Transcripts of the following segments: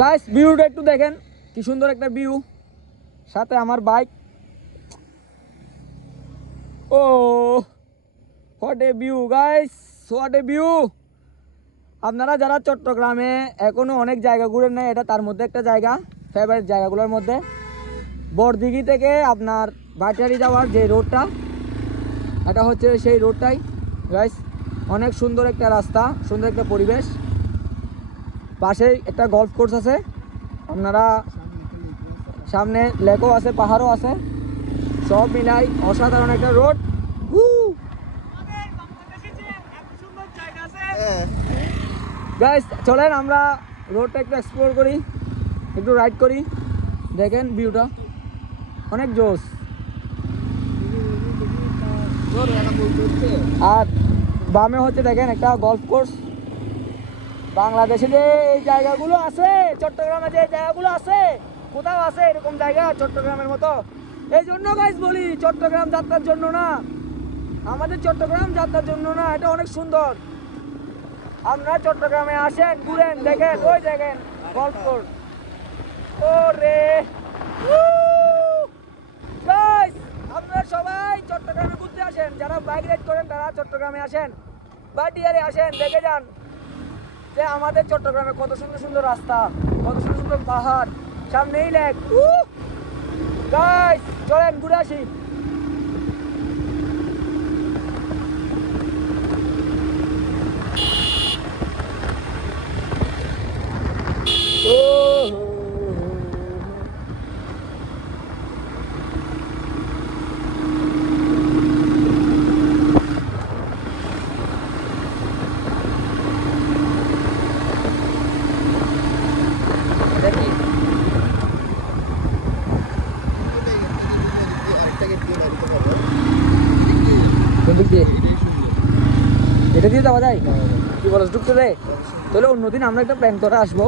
Guys ভিউটা একটু দেখেন, কি সুন্দর একটা ভিউ, সাথে আমার bike. Oh what a view guys, what a view. আপনারা যারা চট্টগ্রামে এখনো অনেক জায়গা ঘুরেন নাই, এটা তার মধ্যে একটা জায়গা, ফেভারিট জায়গাগুলোর মধ্যে। বড়দিঘি থেকে আপনার ভাটিয়ারি যাওয়ার যে রোডটা, এটা হচ্ছে সেই রোডটাই গাইস। অনেক সুন্দর একটা রাস্তা, সুন্দর একটা পরিবেশ, পাশেই একটা গলফ কোর্স আছে। আপনারা সামনে লেকও আছে, পাহাড়ও আছে, সব মিলাই অসাধারণ একটা রোড। গাইস চলেন আমরা রোডটা একটু এক্সপ্লোর করি, একটু রাইড করি। দেখেন ভিউটা অনেক জোস। আর বামে হচ্ছে দেখেন একটা গলফ কোর্স। বাংলাদেশে যে এই জায়গাগুলো আছে, চট্টগ্রামে যে জায়গাগুলো আছে, কোথাও আছে এরকম জায়গা চট্টগ্রামের মতো? এই জন্য গাইস বলি, চট্টগ্রাম যাত্রার জন্য না, আমাদের চট্টগ্রাম যাত্রার জন্য না, এটা অনেক সুন্দর। আপনারা চট্টগ্রামে আসেন, ঘুরেন, দেখেন, ওই দেখেন গলফ কোর্স। ওরে গাইস, আপনারা সবাই চট্টগ্রামে ঘুরতে আসেন, যারা বাইক রাইড করেন তারা চট্টগ্রামে আসেন, ভাটিয়ারে আসেন, দেখে যান যে আমাদের চট্টগ্রামে কত সুন্দর সুন্দর রাস্তা, কত সুন্দর সুন্দর পাহাড়, সামনেই লেক। গাইস চলেন ঘুরে আসি। এটা দিয়ে যাওয়া যায়? কি বলো, ঢুকতে দে? তাহলে অন্যদিন আমরা একটা প্ল্যান করে আসবো,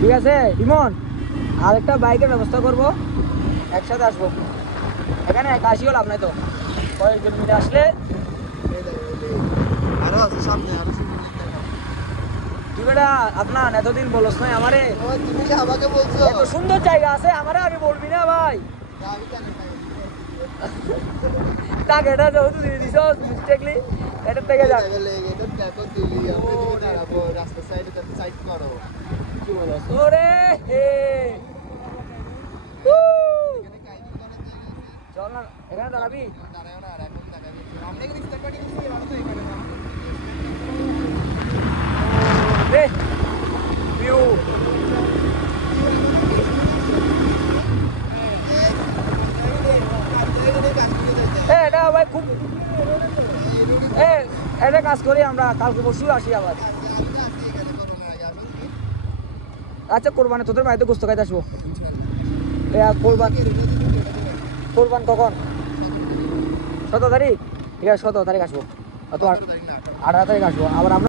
ঠিক আছে ইমন? আর একটা বাইকের ব্যবস্থা করব, একসাথে আসবো। এখানে একা আসিও লাভ নাই তো, কয়েকজন মিলে আসলে। তুই বেটা আপনার এতদিন বলস নাই আমারে, আমাকে বলছো এত সুন্দর জায়গা আছে, আমারে আগে বলবি না ভাই। তাকে এটা যেহেতু দিয়ে দিছ মিস্টেকলি, এটার থেকে যাক। ওরে হে চল না, এখানে দাঁড়াবি। ভিউ এটা ভাই খুব, এটা কাজ করি আমরা, কালকে পরশু আসি আবার। আচ্ছা কোরবানি তোদের বাড়িতে গোস্ত খাইতে আসবো। কোরবান কখন? 17 তারিখ? ঠিক আছে 17 তারিখ আসবো, অথবা 18 তারিখ আসবো। আবার আমরা